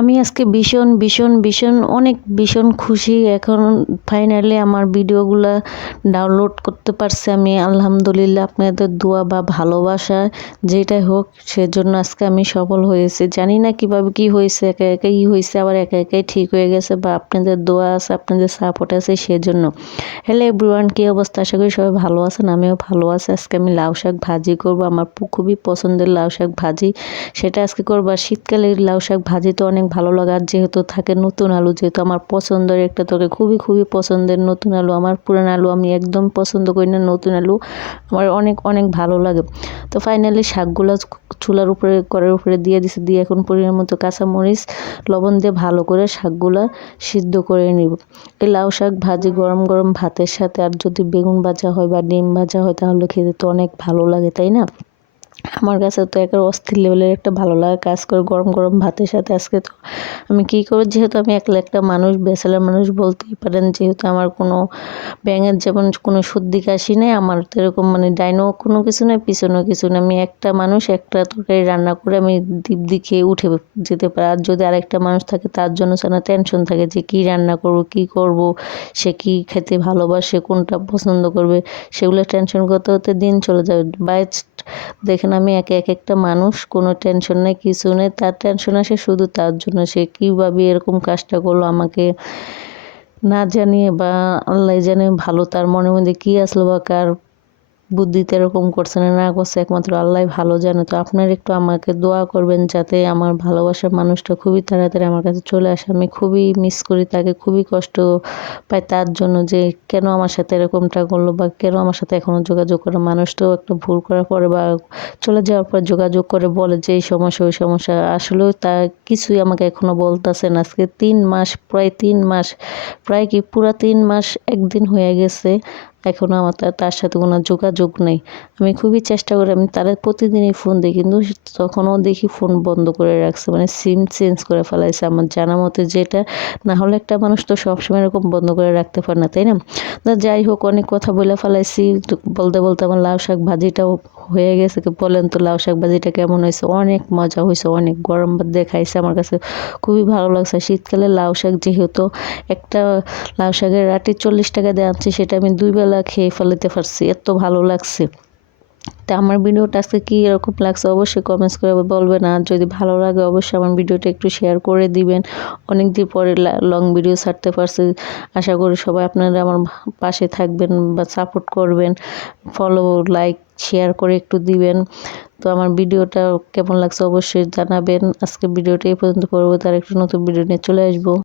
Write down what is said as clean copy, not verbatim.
আমি আজকে ভীষণ খুশি। এখন ফাইনালি আমার ভিডিওগুলা ডাউনলোড করতে পারছি আমি, আলহামদুলিল্লাহ। আপনাদের দোয়া বা ভালোবাসা যেটাই হোক, সেজন্য আজকে আমি সফল হয়েছি। জানি না কিভাবে কি হয়েছে, একা একাই হয়েছে, আবার একা একাই ঠিক হয়ে গেছে, বা আপনাদের দোয়া আছে, আপনাদের সাপোর্ট আছে, সেজন্য। হ্যালো এভরিওয়ান, কী অবস্থা? আশা করি সবাই ভালো আছেন, আমিও ভালো আছি। আজকে আমি লাউ শাক ভাজি করব, আমার খুবই পছন্দের লাউ শাক ভাজি, সেটা আজকে করবো। আর শীতকালে লাউ শাক ভাজি তো অনেক ভালো লাগে, আর যেহেতু থাকে নতুন আলু, যেহেতু আমার পছন্দের একটা তরকারি, খুবই পছন্দের নতুন আলু। আমার পুরান আলু আমি একদম পছন্দ করি না, নতুন আলু আমার অনেক ভালো লাগে। তো ফাইনালি শাকগুলো চুলার উপরে, কড়াইয়ের উপরে দিয়ে দিছি, দিয়ে এখন পরিমাণ মতো কাঁচামরিচ লবণ দিয়ে ভালো করে শাকগুলা সিদ্ধ করে নিব। এই লাউ শাক ভাজি গরম গরম ভাতের সাথে, আর যদি বেগুন ভাজা হয় বা ডিম ভাজা হয়, তাহলে খেতে তো অনেক ভালো লাগে, তাই না? আমার কাছে তো একের অস্থির লেভেলের একটা ভালো লাগা কাজ করে গরম গরম ভাতের সাথে। আজকে তো আমি কী করব, যেহেতু আমি একলা একটা মানুষ, ব্যাচেলর মানুষ বলতেই পারেন, যেহেতু আমার কোনো ব্যাঙের যেমন কোনো সর্দি কাশি নেই, আমার তো এরকম মানে ডাইনও কোনো কিছু নেই, পিছনেও কিছু নেই। আমি একটা মানুষ, একটা তরকারি রান্না করে আমি দিব্যি খেয়ে উঠে যেতে পারি। আর যদি আরেকটা মানুষ থাকে, তার জন্য সেটা টেনশন থাকে যে কী রান্না করব, কী করব, সে কী খেতে ভালোবাসে, কোনটা পছন্দ করবে, সেগুলো টেনশন করতে করতে দিন চলে যাবে। দেখেন, আমি একটা মানুষ, কোনো টেনশন নেই, কিছু নেই, তার টেনশন আসে শুধু তার জন্য, সে কীভাবে এরকম কাজটা করলো আমাকে না জানিয়ে, বা আল্লাহ জানে ভালো তার মনের মধ্যে কী আসলো, বা কার বুদ্ধিতে এরকম করছে না করছে, একমাত্র আল্লাহ ভালো জানে। তো আপনারা একটু আমাকে দোয়া করবেন, যাতে আমার ভালোবাসার মানুষটা খুবই তাড়াতাড়ি আমার কাছে চলে আসে। আমি খুবই মিস করি তাকে, খুবই কষ্ট পাই তার জন্য, যে কেন আমার সাথে এরকমটা করলো, বা কেন আমার সাথে এখনও যোগাযোগ করে। মানুষটাও একটা ভুল করার পরে বা চলে যাওয়ার পর যোগাযোগ করে বলে যে এই সমস্যা ওই সমস্যা, আসলেও তা কিছুই আমাকে এখনও বলতেছে না। আজকে 3 মাস, প্রায় 3 মাস, প্রায় কি পুরা 3 মাস একদিন হয়ে গেছে, এখনও আমার তার সাথে কোনো যোগাযোগ নেই। আমি খুবই চেষ্টা করি, আমি তারা প্রতিদিনই ফোন দিই, কিন্তু তখনও দেখি ফোন বন্ধ করে রাখছে, মানে সিম চেঞ্জ করে ফেলাইছে আমার জানা মতে। যেটা না হলে একটা মানুষ তো সবসময় এরকম বন্ধ করে রাখতে পারে না, তাই না? তো যাই হোক, অনেক কথা বলে ফেলাইছি। বলতে বলতে আমার লাউ শাক ভাজিটাও হয়ে গেছে। বলেন তো লাউ শাক ভাজিটা কেমন হয়েছে? অনেক মজা হয়েছে, অনেক গরম ভাত দিয়ে খাইছে, আমার কাছে খুবই ভালো লাগছে। শীতকালে লাউ শাক, যেহেতু একটা লাউ শাকের আটি 40 টাকা দিয়ে আনছি, সেটা আমি 2 বেলা খেয়ে ফেলাতে পারছি, এত ভালো লাগছে। তা আমার ভিডিওটা আজকে কী এরকম লাগছে অবশ্যই কমেন্টস করে বলবেন। আর যদি ভালো লাগে অবশ্যই আমার ভিডিওটা একটু শেয়ার করে দিবেন। অনেক দিন পরে লং ভিডিও ছাড়তে পারছি। আশা করি সবাই আপনারা আমার পাশে থাকবেন বা সাপোর্ট করবেন, ফলো, লাইক, শেয়ার করে একটু দিবেন। তো আমার ভিডিওটা কেমন লাগছে অবশ্যই জানাবেন। আজকে ভিডিওটা এই পর্যন্ত, পরবর্তী আরেকটা নতুন ভিডিও নিয়ে চলে আসবো।